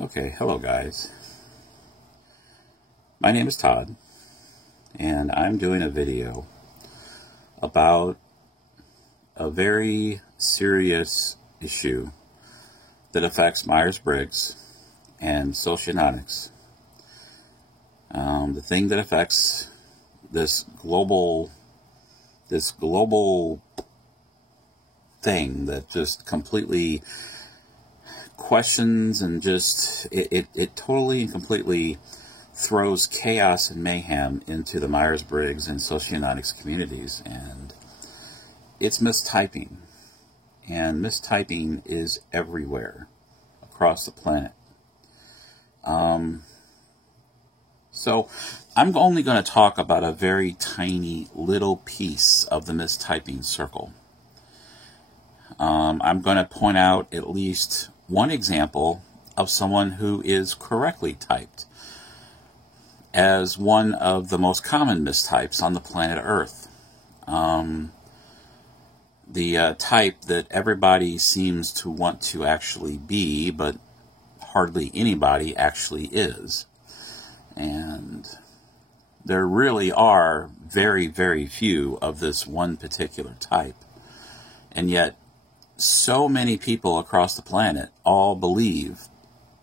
Okay, hello guys. My name is Todd, and I'm doing a video about a very serious issue that affects Myers-Briggs and Socioeconomics. The thing that affects this global thing that just completely questions and just it totally and completely throws chaos and mayhem into the Myers-Briggs and Socioeconomics communities, and it's mistyping. And mistyping is everywhere across the planet. So I'm only going to talk about a very tiny little piece of the mistyping circle. I'm going to point out at least one example of someone who is correctly typed as one of the most common mistypes on the planet Earth. The type that everybody seems to want to actually be, but hardly anybody actually is. And there really are very, very few of this one particular type. And yet, so many people across the planet all believe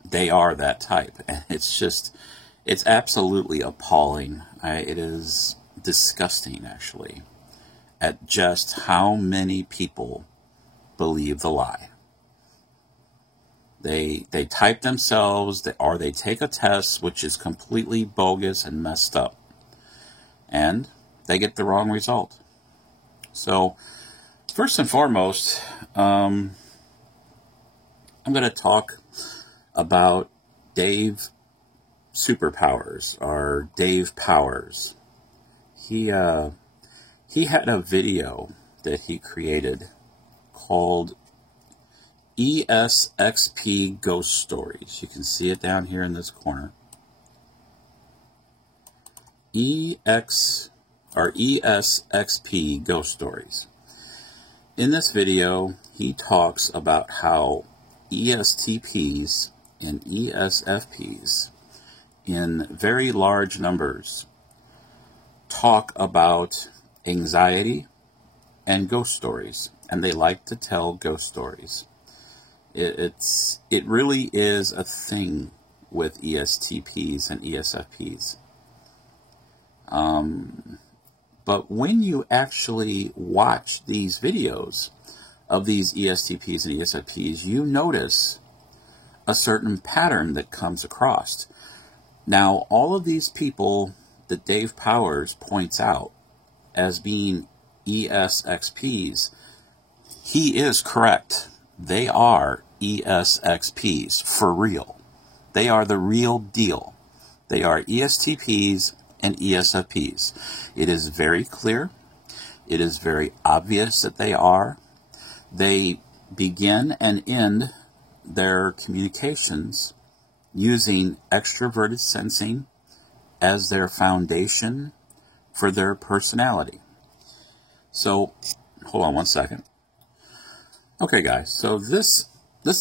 they are that type. And it's absolutely appalling. It is disgusting, actually, at just how many people believe the lie. They type themselves, or they take a test which is completely bogus and messed up, and they get the wrong result. So, first and foremost, I'm going to talk about Dave Superpowers, or Dave Powers. He had a video that he created called ESXP Ghost Stories. You can see it down here in this corner. ESXP Ghost Stories. In this video, he talks about how ESTPs and ESFPs in very large numbers talk about anxiety and ghost stories, and they like to tell ghost stories. It really is a thing with ESTPs and ESFPs. But when you actually watch these videos of these ESTPs and ESFPs, you notice a certain pattern that comes across. Now, all of these people that Dave Powers points out as being ESXPs, he is correct. They are ESXPs for real. They are the real deal. They are ESTPs and ESFPs. It is very clear. It is very obvious that they are. They begin and end their communications using extroverted sensing as their foundation for their personality. So, hold on one second. Okay, guys, so this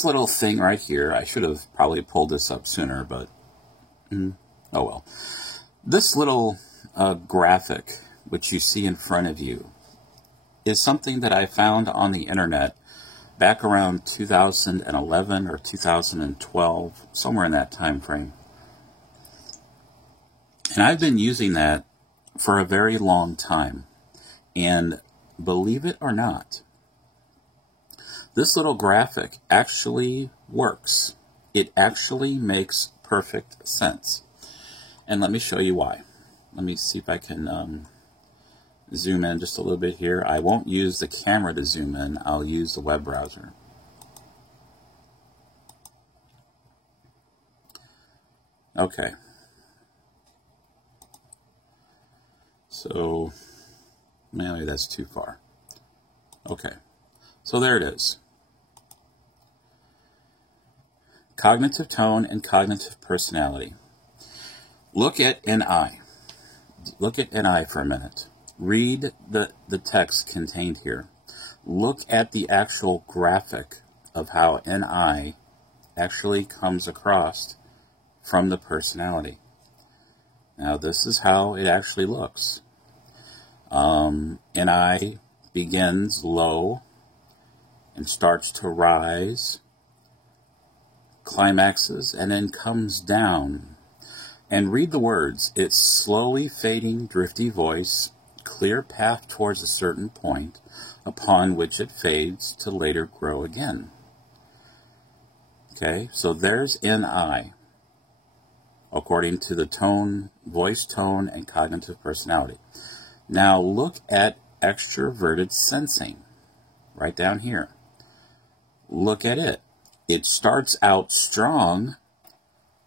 little thing right here, I should have probably pulled this up sooner, but oh well. This little graphic, which you see in front of you, is something that I found on the internet back around 2011 or 2012, somewhere in that time frame. And I've been using that for a very long time. And believe it or not, this little graphic actually works. It actually makes perfect sense. And let me show you why. Let me see if I can zoom in just a little bit here. I won't use the camera to zoom in. I'll use the web browser. Okay. So, maybe that's too far. Okay. So there it is. Cognitive tone and cognitive personality. Look at NI. Look at NI for a minute. Read the text contained here. Look at the actual graphic of how NI actually comes across from the personality. Now, this is how it actually looks. NI begins low and starts to rise, climaxes, and then comes down. And read the words. It's slowly fading, drifty voice, clear path towards a certain point, upon which it fades to later grow again. Okay, so there's NI, according to the tone, voice tone, and cognitive personality. Now look at extroverted sensing, right down here. Look at it. It starts out strong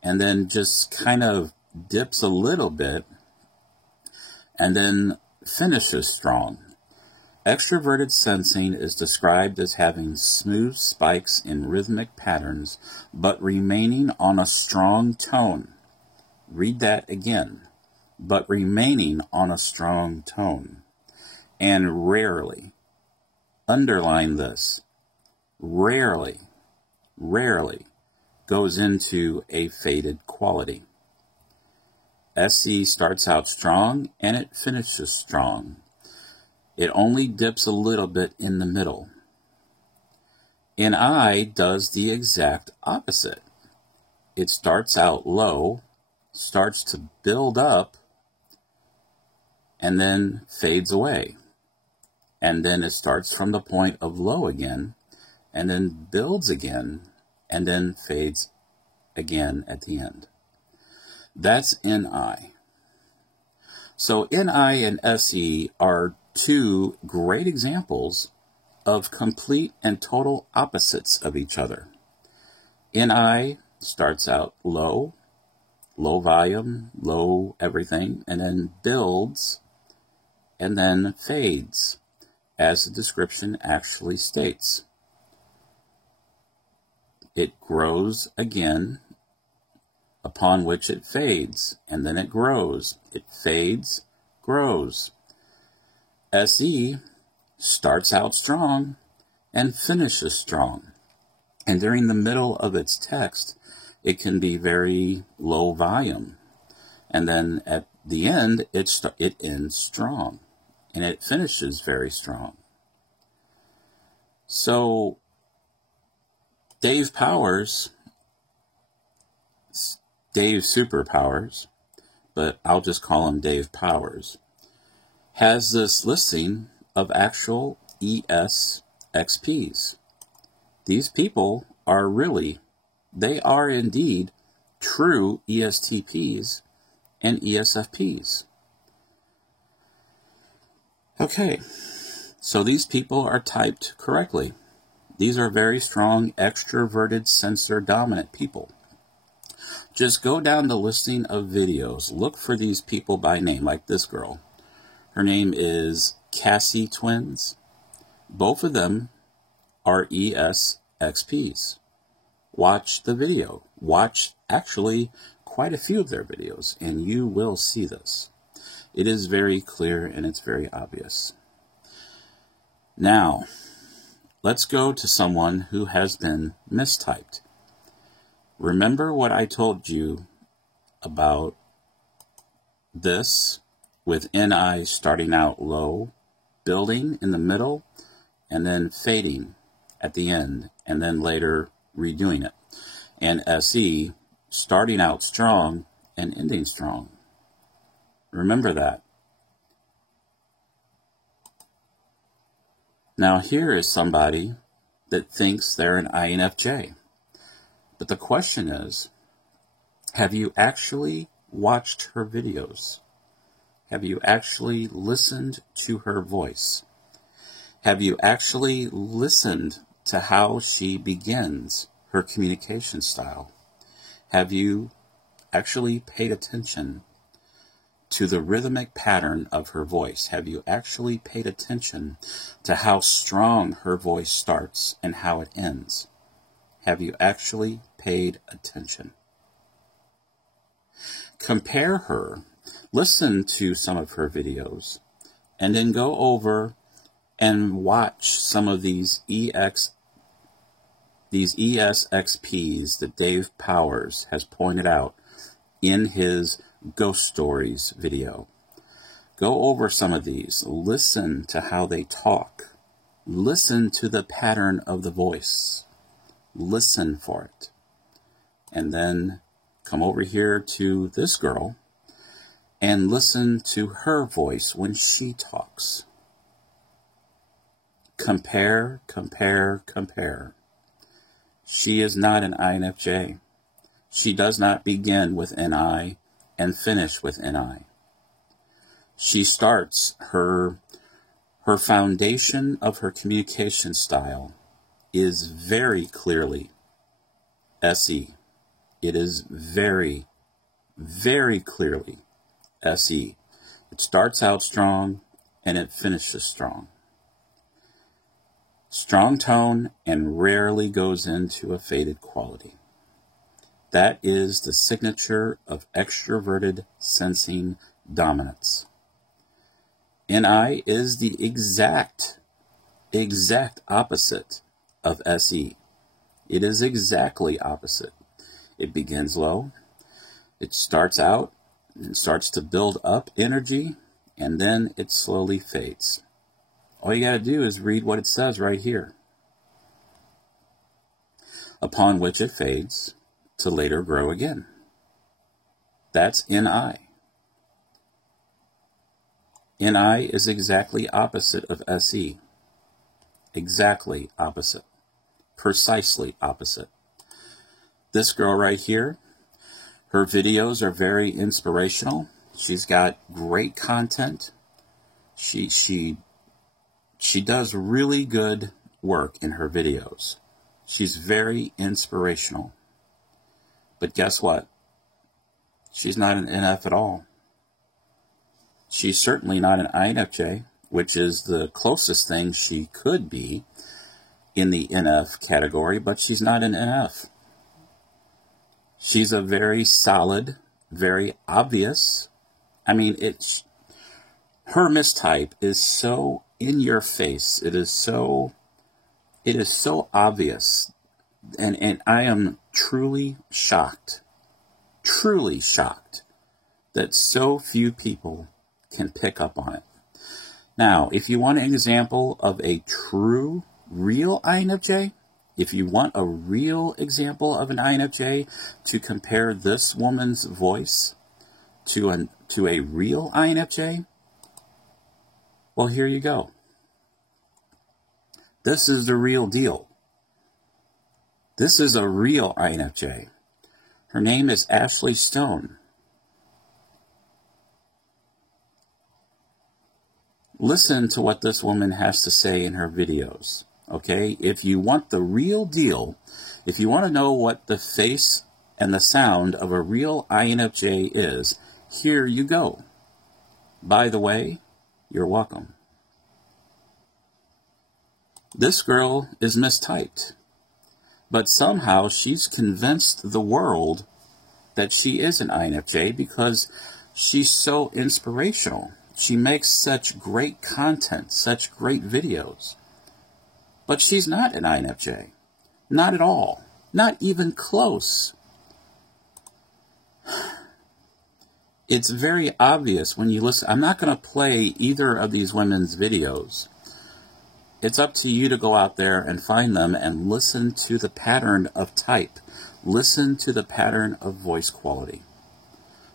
and then just kind of dips a little bit and then finishes strong. Extroverted sensing is described as having smooth spikes in rhythmic patterns, but remaining on a strong tone. Read that again. But remaining on a strong tone. And rarely, underline this, rarely goes into a faded quality. SE starts out strong and it finishes strong. It only dips a little bit in the middle. NI does the exact opposite. It starts out low, starts to build up, and then fades away. And then it starts from the point of low again, and then builds again, and then fades again at the end. That's NI. So NI and SE are two great examples of complete and total opposites of each other. NI starts out low volume, low everything, and then builds and then fades, as the description actually states. It grows again, upon which it fades, and then it grows. It fades, grows. SE starts out strong and finishes strong. And during the middle of its text, it can be very low volume. And then at the end, it ends strong. And it finishes very strong. So, Dave Superpowers, but I'll just call him Dave Powers, has this listing of actual ESXPs. These people are they are indeed true ESTPs and ESFPs. Okay, so these people are typed correctly. These are very strong, extroverted, sensor-dominant people. Just go down the listing of videos. Look for these people by name, like this girl. Her name is Cassie Twins. Both of them are ESXPs. Watch the video. Watch, actually, quite a few of their videos, and you will see this. It is very clear and it's very obvious. Now, let's go to someone who has been mistyped. Remember what I told you about this with NI starting out low, building in the middle, and then fading at the end, and then later redoing it. And SE starting out strong and ending strong. Remember that. Now here is somebody that thinks they're an INFJ. But the question is, have you actually watched her videos? Have you actually listened to her voice? Have you actually listened to how she begins her communication style? Have you actually paid attention to the rhythmic pattern of her voice? Have you actually paid attention to how strong her voice starts and how it ends? Have you actually paid attention? Compare her, listen to some of her videos, and then go over and watch some of these these ESXPs that Dave Powers has pointed out in his Ghost Stories video. Go over some of these. Listen to how they talk. Listen to the pattern of the voice. Listen for it. And then come over here to this girl and listen to her voice when she talks. Compare, compare, compare. She is not an INFJ. She does not begin with NI and finish with NI. She starts her foundation of her communication style is very clearly SE. It is very, very clearly SE. It starts out strong and it finishes strong. Strong tone and rarely goes into a faded quality. That is the signature of extroverted sensing dominance. NI is the exact opposite of SE. It is exactly opposite. It begins low. It starts out and starts to build up energy, and then it slowly fades. All you got to do is read what it says right here. Upon which it fades to later grow again. That's NI. NI is exactly opposite of SE. Exactly opposite. Precisely opposite. This girl right here, her videos are very inspirational. She's got great content. She does really good work in her videos. She's very inspirational. But guess what? She's not an NF at all. She's certainly not an INFJ, which is the closest thing she could be in the NF category, but she's not an NF. She's a very solid, very obvious. I mean, her mistype is so in your face. It is so obvious. And I am truly shocked that so few people can pick up on it. Now, if you want an example of a true, real INFJ, if you want a real example of an INFJ to compare this woman's voice to a real INFJ, well, here you go. This is the real deal. This is a real INFJ. Her name is Ashley Stone. Listen to what this woman has to say in her videos, okay? If you want the real deal, if you want to know what the face and the sound of a real INFJ is, here you go. By the way, you're welcome. This girl is mistyped, but somehow she's convinced the world that she is an INFJ because she's so inspirational. She makes such great content, such great videos. But she's not an INFJ. Not at all. Not even close. It's very obvious when you listen. I'm not going to play either of these women's videos. It's up to you to go out there and find them and listen to the pattern of type. Listen to the pattern of voice quality.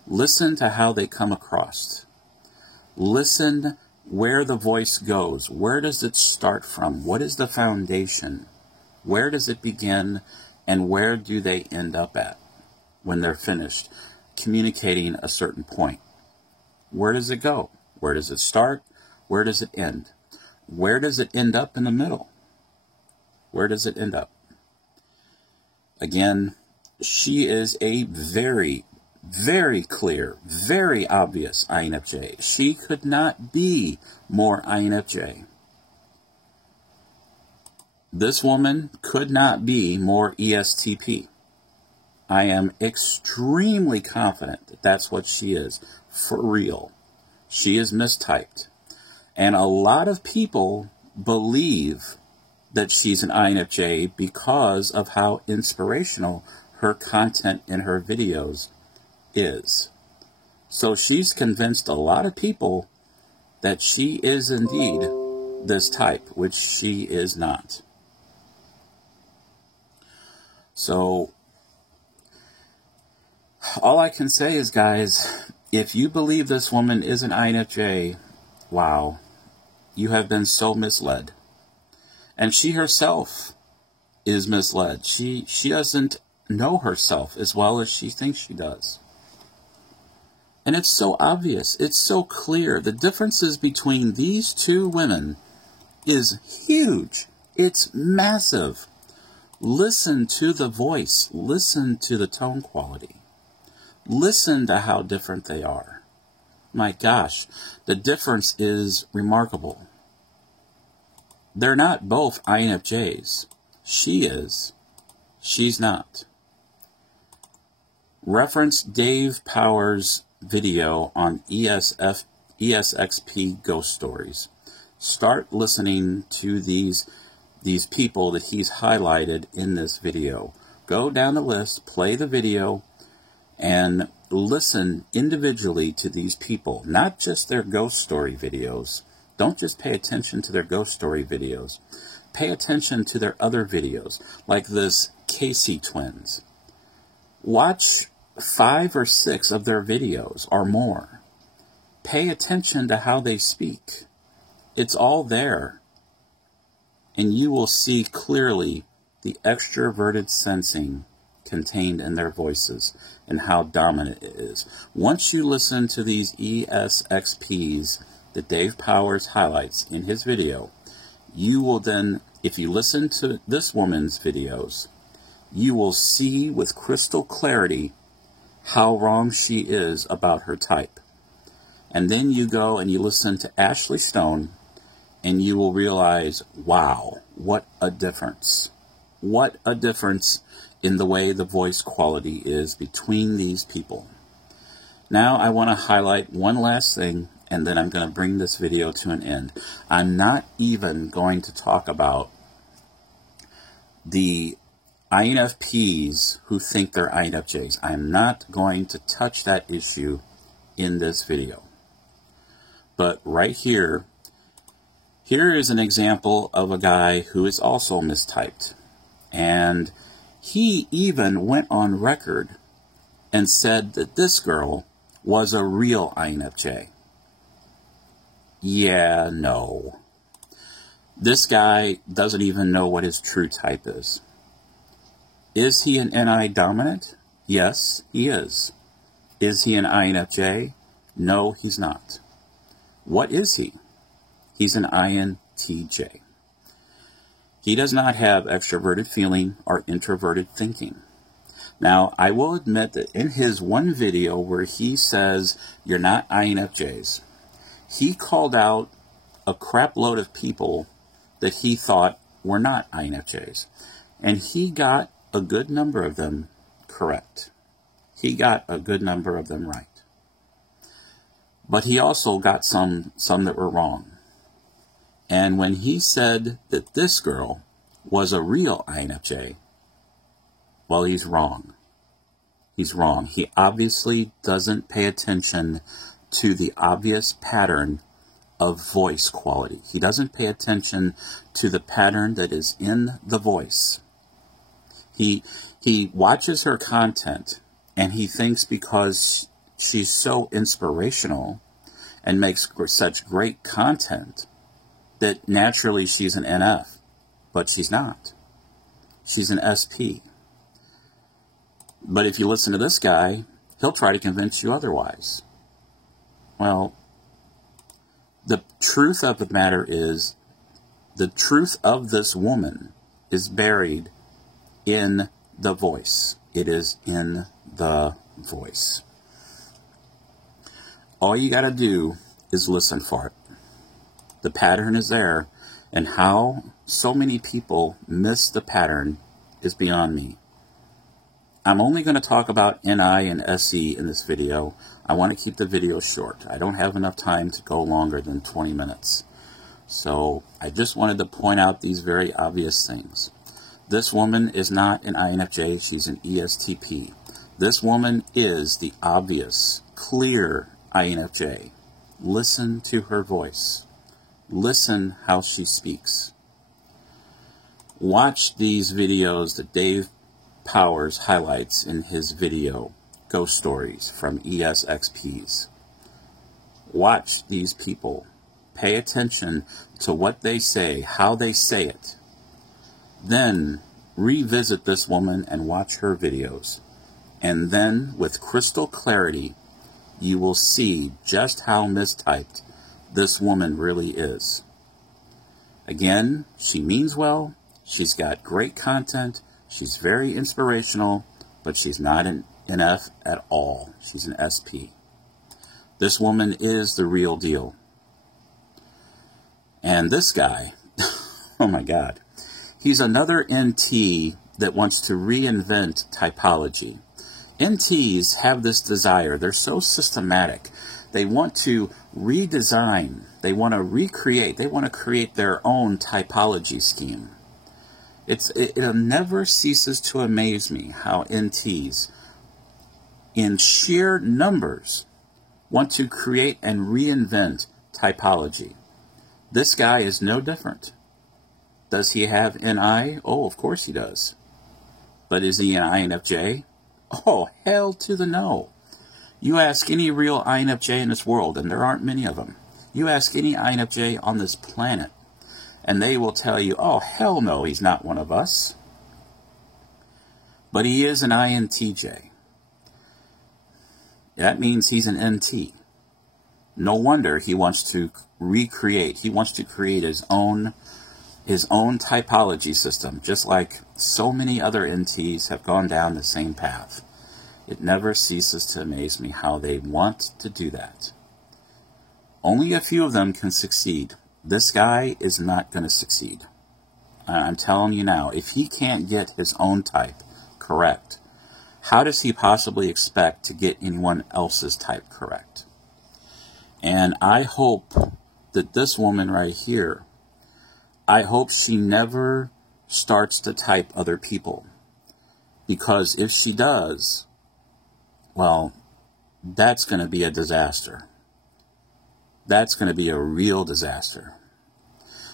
Listen to how they come across. Listen where the voice goes. Where does it start from? What is the foundation? Where does it begin? And where do they end up at when they're finished communicating a certain point? Where does it go? Where does it start? Where does it end? Where does it end up in the middle? Where does it end up? Again, she is a very, very clear, very obvious INFJ. She could not be more INFJ. This woman could not be more ESTP. I am extremely confident that that's what she is, for real. She is mistyped. And a lot of people believe that she's an INFJ because of how inspirational her content in her videos is. So she's convinced a lot of people that she is indeed this type, which she is not. So all I can say is, guys, if you believe this woman is an INFJ, wow, you have been so misled. And she herself is misled. She doesn't know herself as well as she thinks she does. And it's so obvious. It's so clear. The differences between these two women is huge. It's massive. Listen to the voice. Listen to the tone quality. Listen to how different they are. My gosh, the difference is remarkable. They're not both INFJs. She is. She's not. Reference Dave Powers' video on ESXP ghost stories. Start listening to these people that he's highlighted in this video. Go down the list, play the video, and listen individually to these people, not just their ghost story videos. Don't just pay attention to their ghost story videos. Pay attention to their other videos, like this Casey twins. Watch 5 or 6 of their videos or more. Pay attention to how they speak. It's all there. And you will see clearly the extroverted sensing contained in their voices and how dominant it is. Once you listen to these ESXPs that Dave Powers highlights in his video, you will then, if you listen to this woman's videos, you will see with crystal clarity how wrong she is about her type. And then you go and you listen to Ashley Stone, and you will realize, wow, what a difference. What a difference in the way the voice quality is between these people. Now I want to highlight one last thing, and then I'm going to bring this video to an end. I'm not even going to talk about the INFPs who think they're INFJs. I'm not going to touch that issue in this video. But right here, here is an example of a guy who is also mistyped. And he even went on record and said that this girl was a real INFJ. Yeah, no. This guy doesn't even know what his true type is. Is he an NI dominant? Yes, he is. Is he an INFJ? No, he's not. What is he? He's an INTJ. He does not have extroverted feeling or introverted thinking. Now, I will admit that in his one video where he says, you're not INFJs, he called out a crap load of people that he thought were not INFJs. And he got a good number of them correct. He got a good number of them right. But he also got some that were wrong. And when he said that this girl was a real INFJ, well, he's wrong. He's wrong. He obviously doesn't pay attention to the obvious pattern of voice quality. He doesn't pay attention to the pattern that is in the voice. He watches her content, and he thinks because she's so inspirational and makes such great content that naturally she's an NF. But she's not. She's an SP. But if you listen to this guy, he'll try to convince you otherwise. Well, the truth of the matter is, the truth of this woman is buried in the voice. It is in the voice. All you got to do is listen for it. The pattern is there, and how so many people miss the pattern is beyond me. I'm only going to talk about NI and SE in this video. I want to keep the video short. I don't have enough time to go longer than 20 minutes. So I just wanted to point out these very obvious things. This woman is not an INFJ, she's an ESTP. This woman is the obvious, clear INFJ. Listen to her voice. Listen how she speaks. Watch these videos that Dave Powers highlights in his video, Ghost Stories from ESXPs. Watch these people. Pay attention to what they say, how they say it. Then revisit this woman and watch her videos. And then, with crystal clarity, you will see just how mistyped this woman really is. Again, she means well. She's got great content. She's very inspirational, but she's not an NF at all. She's an SP. This woman is the real deal. And this guy, oh my God, he's another NT that wants to reinvent typology. NTs have this desire. They're so systematic. They want to redesign. They want to recreate. They want to create their own typology scheme. It never ceases to amaze me how NTs, in sheer numbers, want to create and reinvent typology. This guy is no different. Does he have NI? Oh, of course he does. But is he an INFJ? Oh, hell to the no. You ask any real INFJ in this world, and there aren't many of them. You ask any INFJ on this planet, and they will tell you, oh, hell no, he's not one of us. But he is an INTJ. That means he's an NT. No wonder he wants to recreate. He wants to create his own typology system, just like so many other NTs have gone down the same path. It never ceases to amaze me how they want to do that. Only a few of them can succeed. This guy is not going to succeed. I'm telling you now, if he can't get his own type correct, how does he possibly expect to get anyone else's type correct? And I hope that this woman right here, I hope she never starts to type other people. Because if she does, well, that's going to be a disaster. That's going to be a real disaster.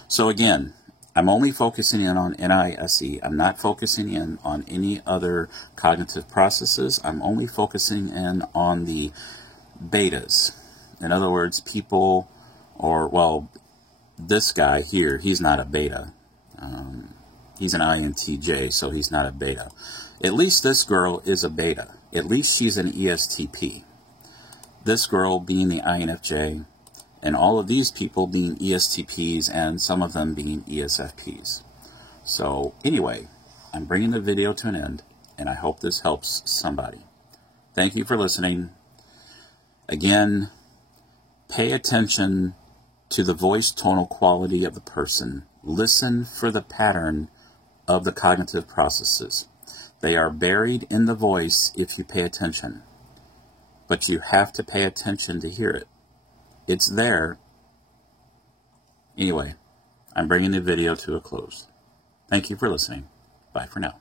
So again, I'm only focusing in on NISE. I'm not focusing in on any other cognitive processes. I'm only focusing in on the betas. In other words, people, or, well, this guy here, he's not a beta. He's an INTJ, so he's not a beta. At least this girl is a beta. At least she's an ESTP. This girl being the INFJ, and all of these people being ESTPs, and some of them being ESFPs. So anyway, I'm bringing the video to an end, and I hope this helps somebody. Thank you for listening. Again, pay attention to the voice tonal quality of the person. Listen for the pattern of the cognitive processes. They are buried in the voice if you pay attention. But you have to pay attention to hear it. It's there. Anyway, I'm bringing the video to a close. Thank you for listening. Bye for now.